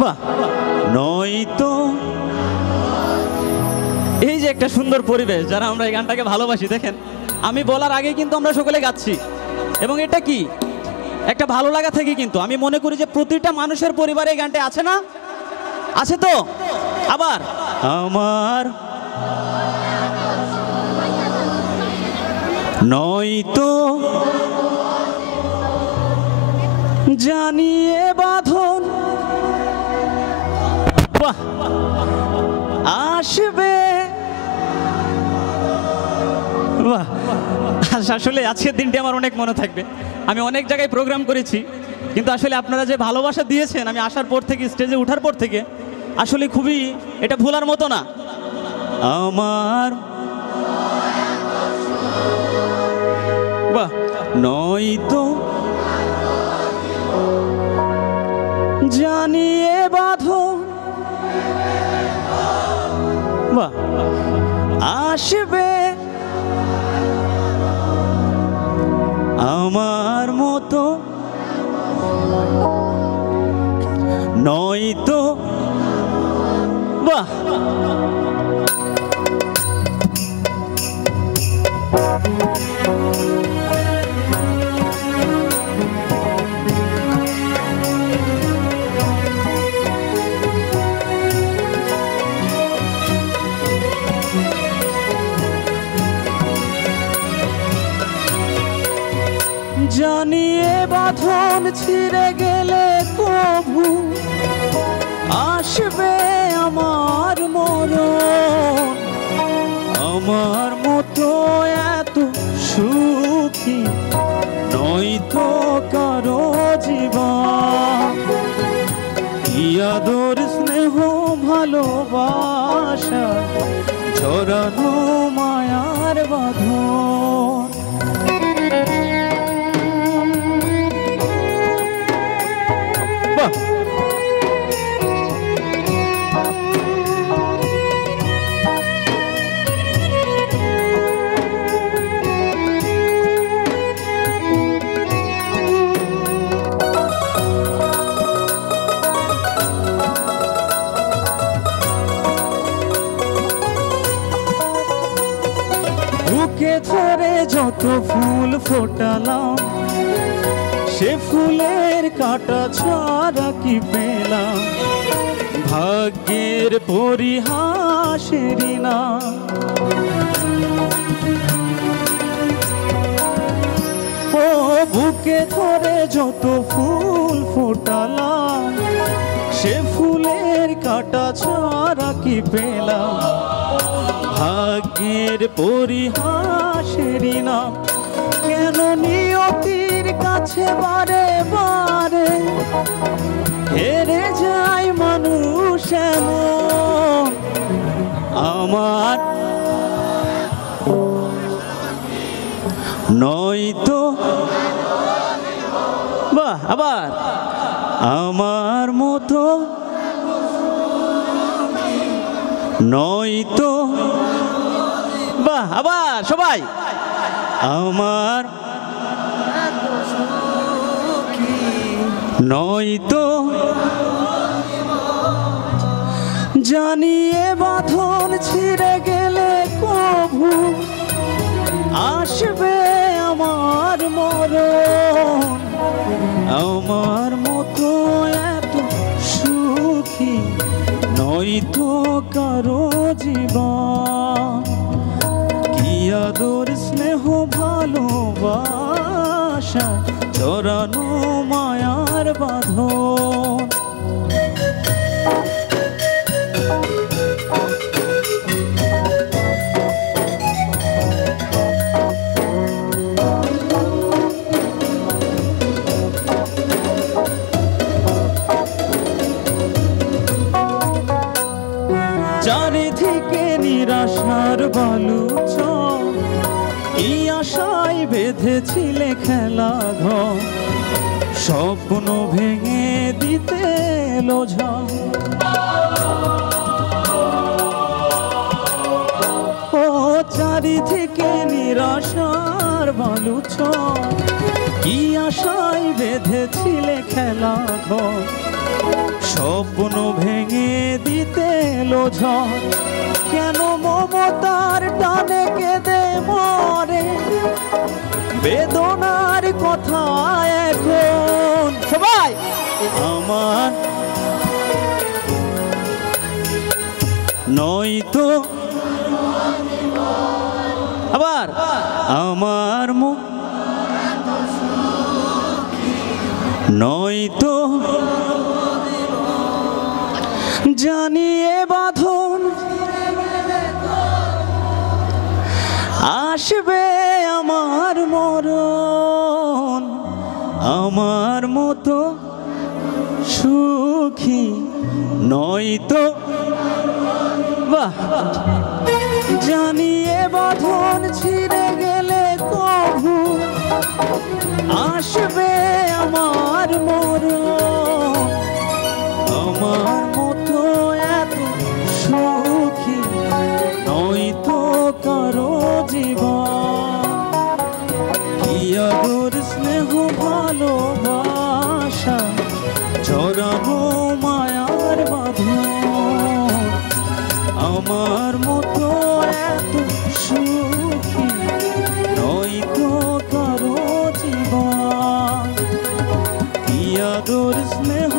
বাহ, নয়তো এই যে একটা সুন্দর পরিবেশ, যারা আমরা এই গানটাকে ভালোবাসি, দেখেন আমি বলার আগে কিন্তু আমরা সকলে গাচ্ছি, এবং এটা কি একটা ভালো লাগা থেকে, কিন্তু আমি মনে করি যে প্রতিটা মানুষের পরিবারে এই গানটা আছে না, আছে তো। আবার আমার নয়তো জানিয়ে বাঁধন আসবে। বাহ, আসলে আজকের দিনটি আমার অনেক মনে থাকবে। আমি অনেক জায়গায় প্রোগ্রাম করেছি, কিন্তু আসলে আপনারা যে ভালোবাসা দিয়েছেন, আমি আসার পর থেকে, স্টেজে ওঠার পর থেকে, আসলে খুবই এটা ভোলার মতো না। আমার বাহ, নয়তো জানিয়ে বাঁধো, বাহ, আসবে আমার মতো, নয়তো বাহ, জানিয়ে বাঁধন ছিঁড়ে গেলে কবু আসবে আমার মরণ। আমার মতো এত সুখী নয়তো কারো জীবন, আদর স্নেহ ভালোবাসা ঝরানো মায়ার বাঁধন। বুকে ধরে যত ফুল ফোটালাম, সে ফুলের কাটা ছাড়া কি পেলাম, ভাগ্যের পরিহাসেরই না। ও বুকে ধরে যত ফুল ফোটালাম, সে ফুলের কাটা ছাড়া কি পেলাম, ভাগ্যের পরিহাসেরই না। কেন নিয়তির কাছে বারে বারে হেরে যায় মানুষ এমন, আমার নয়তো বাহ, আবার আমার মতো নয়তো বাহ, আবার সবাই আমার নয়তো জানিয়ে বাঁধন ছিঁড়ে গেলে কবু আসবে আমার মরণ। আমার মতো এত সুখী নয়তো কারো জীবন, কি আদর স্নেহ ভালোবাসা ঝরানো মায়ার বাঁধন। চারিদিকে নিরাশার বালুচর, কি আশায় বেঁধেছিলে খেলা ঘর, স্বপ্ন ভেঙে দিতে লোঝা। ও চারিদিকে নিরাশার বালুচর, কি আশায় বেঁধেছিলে খেলা ঘর, স্বপ্ন ভেঙে দিতে এলো ঝড়, কেন মমতার টানে কেঁদে মরে, বেদনার কথা এখন সবাই আমার নয়তো আবার আমার মুখ নয়তো জানিয়ে বাঁধন আসবে আমার মরণ, আমার মতো সুখী নয়তো বাহ জানিয়ে বাঁধন ছিঁড়ে গেলে কভু আসবে আমার মরণ, আমার মতো এত সুখী নয়তো কারো জীবন। কি আদর স্নেহ ভালোবাসা জড়ানো মায়ার বাঁধন, আমার মতো এত সুখী নয়তো কারো জীবন। কি আদর স্নেহ